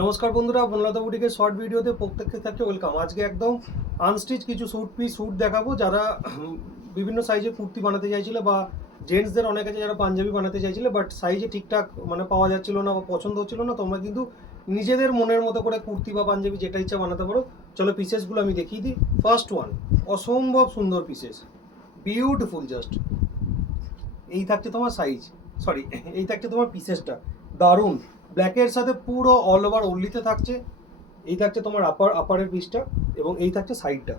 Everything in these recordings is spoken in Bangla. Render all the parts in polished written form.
নমস্কার বন্ধুরা, বনলতা বুটিকের শর্ট ভিডিওতে প্রত্যেককে থাকছে ওয়েলকাম। আজকে একদম আনস্টিচ কিছু স্যুট দেখাবো। যারা বিভিন্ন সাইজে কুর্তি বানাতে চাইছিলে বা জেন্টসদের অনেক আছে যারা পাঞ্জাবি বানাতে চাইছিলে, বাট সাইজে ঠিকঠাক পাওয়া যাচ্ছিল না বা পছন্দ হচ্ছিল না, তোমরা কিন্তু নিজেদের মনের মতো করে কুর্তি বা পাঞ্জাবি যেটা ইচ্ছা বানাতে পারো। চলো পিসেসগুলো আমি দেখিয়ে দিই। ফার্স্ট ওয়ান, অসম্ভব সুন্দর পিসেস, বিউটিফুল জাস্ট। এই থাকছে তোমার সাইজ, সরি এই থাকছে তোমার পিসেসটা, দারুণ। ব্ল্যাকের সাথে পুরো অল ওভার ওল্লিতে থাকছে। এই থাকছে তোমার আপারের পিসটা এবং এই থাকছে সাইডটা,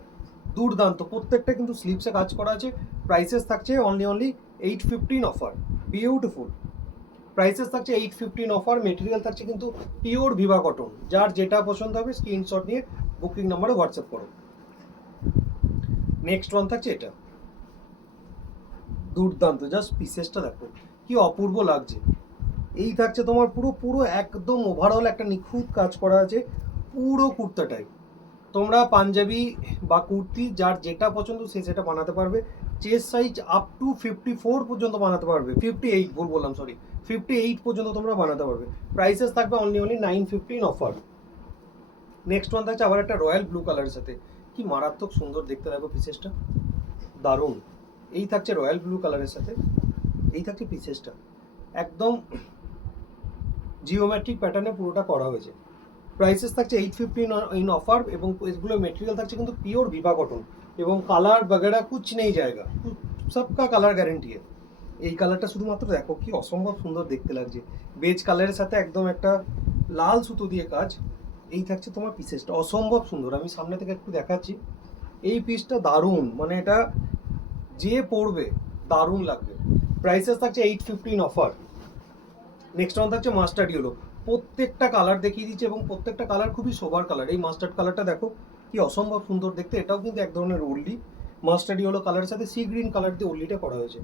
দুর্দান্ত। প্রত্যেকটা কিন্তু স্লিপসে কাজ করা আছে। প্রাইসেস থাকছে অনলি 815 অফার, বিউটিফুল। প্রাইসেস থাকছে 815 অফার। মেটেরিয়াল থাকছে কিন্তু পিওর ভিভা কটন। যার যেটা পছন্দ হবে স্ক্রিনশট নিয়ে বুকিং নাম্বারে হোয়াটসঅ্যাপ করো। নেক্সট ওয়ান থাকছে এটা, দুর্দান্ত। জাস্ট পিসেসটা দেখো কি অপূর্ব লাগছে। এই থাকছে তোমার পুরো পুরো একদম ওভারঅল একটা নিখুঁত কাজ করা আছে পুরো কুর্তাটাই। তোমরা পাঞ্জাবি বা কুর্তি যার যেটা পছন্দ সে সেটা বানাতে পারবে। চেস্ট সাইজ আপ টু 54 পর্যন্ত বানাতে পারবে, 58 ভুল বললাম, সরি 58 পর্যন্ত তোমরা বানাতে পারবে। প্রাইসেস থাকবে অনলি 915 অফার। নেক্সট ওয়ান থাকছে আবার একটা রয়্যাল ব্লু কালারের সাথে, কি মারাত্মক সুন্দর দেখতে, দেখো পিসেসটা দারুণ। এই থাকছে রয়্যাল ব্লু কালারের সাথে, এই থাকছে পিসেসটা, একদম জিওমেট্রিক প্যাটার্নে পুরোটা করা হয়েছে। প্রাইসেস থাকছে 815 ইন অফার এবং এগুলো মেটেরিয়াল থাকছে কিন্তু পিওর ভিভা কটন এবং কালার বগেরা কুছ নেই জায়গা, সবকা কালার গ্যারেন্টি। এই কালারটা শুধুমাত্র দেখো কি অসম্ভব সুন্দর দেখতে লাগছে, বেজ কালারের সাথে একদম একটা লাল সুতো দিয়ে কাজ। এই থাকছে তোমার পিসেসটা, অসম্ভব সুন্দর। আমি সামনে থেকে একটু দেখাচ্ছি। এই পিসটা দারুণ, এটা যে পড়বে দারুণ লাগবে। প্রাইসেস থাকছে 815 অফার। নেক্সট ওয়ান থাকছে মাস্টার্ড ইয়েলো। প্রত্যেকটা কালার দেখিয়ে দিচ্ছে এবং প্রত্যেকটা কালার খুবই সোবার কালার। এই মাস্টার্ড কালারটা দেখো কি অসম্ভব সুন্দর দেখতে। এটাও কিন্তু এক ধরনের ওল্লি, মাস্টার্ড ইয়েলো কালারের সাথে সি ग्रीन कलर দিয়ে ओल्लीটা করা হয়েছে,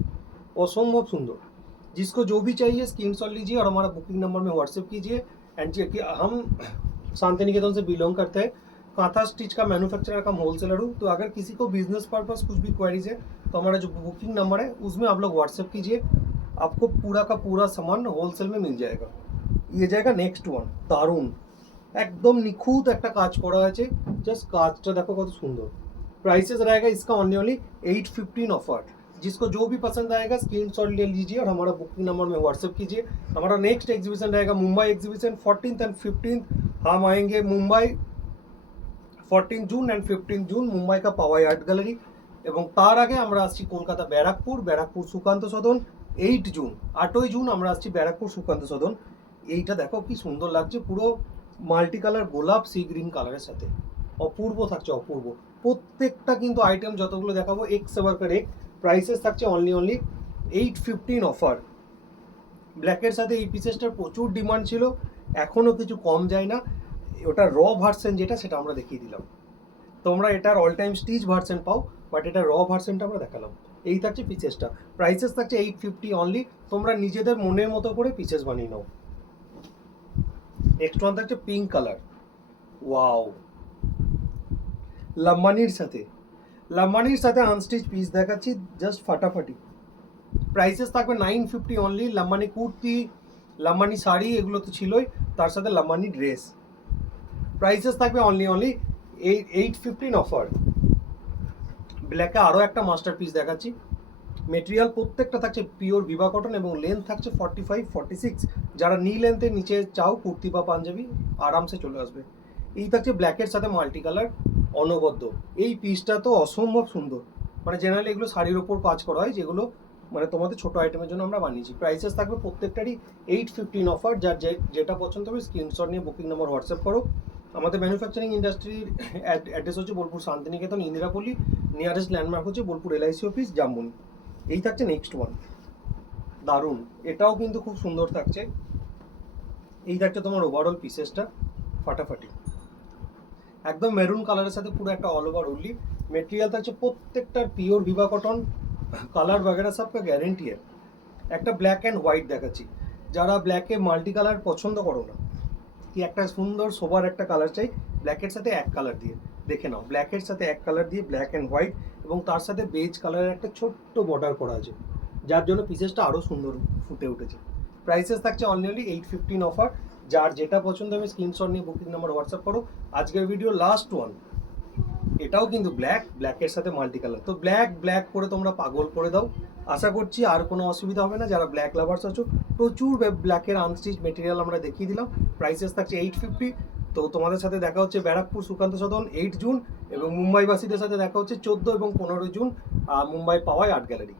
असंभव सुंदर। जिसको जो भी चाहिए स्क्रीनशॉट लीजिए और हमारा बुकिंग नंबर में व्हाट्सएप कीजिए। एंड कि हम शांति निकेतन से बिलोंग करते हैं, कांथा स्टिच का मैन्युफैक्चरर का होलसेलर हूँ। तो अगर किसी को बिजनेस पर्पस कुछ भी क्वेरीज है तो हमारा जो बुकिंग नंबर है उसमें आप लोग व्हाट्सएप कीजिए, आपको पूरा का पूरा सामान होलसेल में मिल जाएगा। ये जाएगा नेक्स्ट वन, दारुण एकदम निखुत একটা কাজ করা আছে। জাস্ট কাজটা দেখো কত সুন্দর। प्राइसेस रहेगा इसका ओनली 815 ऑफर। जिसको जो भी पसंद आएगा स्क्रीनशॉट ले लीजिए और हमारा बुकिंग नंबर में व्हाट्सएप कीजिए। हमारा नेक्स्ट एग्जीबिशन रहेगा Mumbai exhibition 14th and 15th। हम आएंगे मुंबई 14 जून एंड 15 जून मुंबई का पावाई आर्ट गैलरी। এবং তার আগে আমরা আসছি কলকাতা ব্যারাকপুর সুকান্ত সদন 8 জুন। 8ই জুন আমরা আসছি ব্যারাকপুর সুকান্ত সদন। এইটা দেখো কি সুন্দর লাগছে, পুরো মাল্টি কালার গোলাপ সি গ্রিন কালারের সাথে অপূর্ব থাকছে, অপূর্ব। প্রত্যেকটা কিন্তু আইটেম যতগুলো দেখাবো এক সেবার করে এক। প্রাইসেস থাকছে অনলি 815 অফার। ব্ল্যাকের সাথে এই পিসেসটার প্রচুর ডিমান্ড ছিল, এখনও কিছু কম যায় না। ওটা র ভার্সন যেটা সেটা আমরা দেখিয়ে দিলাম। তোমরা এটার অল টাইম স্টিচ ভার্সন পাও, বাট এটা র ভার্সনটা আমরা দেখালাম। এই থাকছে পিসেসটা, প্রাইসেস থাকছে 850 অনলি। তোমরা নিজেদের মনের মতো করে পিসেস বানিয়ে নাও। নেক্সট ওয়ান থাকছে পিঙ্ক কালার, ওয়াও। লাম্বানির সাথে আনস্টিচ পিস দেখাচ্ছি, জাস্ট ফাটাফাটি। প্রাইসেস থাকবে 950 অনলি। লাম্বানি কুর্তি, লাম্বানি শাড়ি এগুলো তো ছিলই, তার সাথে লাম্বানি ড্রেস। প্রাইসেস থাকবে অনলি 815 অফার। ব্ল্যাকে আরও একটা মাস্টার পিস দেখাচ্ছি। মেটেরিয়াল প্রত্যেকটা থাকছে পিওর ভিভা কটন এবং লেন্থ থাকছে 45-46। যারা নি লেন্থের নিচে চাও কুর্তি বা পাঞ্জাবি আরামসে চলে আসবে। এই থাকছে ব্ল্যাকের সাথে মাল্টি কালার, অনবদ্য। এই পিসটা তো অসম্ভব সুন্দর। জেনারেলি এগুলো শাড়ির ওপর কাজ করা হয়, যেগুলো তোমাদের ছোটো আইটেমের জন্য আমরা বানিয়েছি। প্রাইসেস থাকবে প্রত্যেকটারই 815 অফার। যার যেটা পছন্দ হবে স্ক্রিনশট নিয়ে বুকিং নাম্বার হোয়াটসঅ্যাপ করো। আমাদের ম্যানুফ্যাকচারিং ইন্ডাস্ট্রির অ্যাড্রেস হচ্ছে বোলপুর শান্তিনিকেতন ইন্দিরাপল্লী, নিয়ারেস্ট ল্যান্ডমার্ক হচ্ছে বোলপুর LIC অফিস জামবনি। এই থাকছে নেক্সট ওয়ান, দারুণ। এটাও কিন্তু খুব সুন্দর থাকছে। এই থাকছে তোমার ওভারঅল পিসেসটা, ফাটাফাটি একদম মেরুন কালারের সাথে পুরো একটা অল ওভার ওল্লি। মেটেরিয়াল থাকছে প্রত্যেকটার পিওর ভিভা কটন, কালার वगैरह सबका গ্যারেন্টি है। একটা ব্ল্যাক অ্যান্ড হোয়াইট দেখাচ্ছি। যারা ব্ল্যাকে মাল্টি কালার পছন্দ করো না, কি একটা সুন্দর সোবার একটা কালার চাই ব্ল্যাকের সাথে এক কালার দিয়ে, দেখে নাও। ব্ল্যাকের সাথে এক কালার দিয়ে, ব্ল্যাক অ্যান্ড হোয়াইট, এবং তার সাথে বেজ কালারের একটা ছোট্ট বর্ডার করা আছে, যার জন্য পিসেসটা আরও সুন্দর ফুটে উঠেছে। প্রাইসেস থাকছে অনলি 815 অফার। যার যেটা পছন্দ হবে স্ক্রিনশট নিয়ে বুকিং নাম্বার হোয়াটসঅ্যাপ করো। আজকের ভিডিও লাস্ট ওয়ান, এটাও কিন্তু ব্ল্যাকের সাথে মাল্টি কালার। তো ব্ল্যাক করে তোমরা পাগল করে দাও। আশা করছি আর কোনো অসুবিধা হবে না। যারা ব্ল্যাক লাভার্স আছো, প্রচুর ব্ল্যাকের আনস্টিচ মেটেরিয়াল আমরা দেখিয়ে দিলাম। প্রাইসেস থাকছে 850। তো তোমাদের সাথে দেখা হচ্ছে ব্যারাকপুর সুকান্ত সদন 8 জুন, এবং মুম্বাইবাসীদের সাথে দেখা হচ্ছে 14 এবং 15 জুন মুম্বাই পাওয়ায় আর্ট গ্যালারি।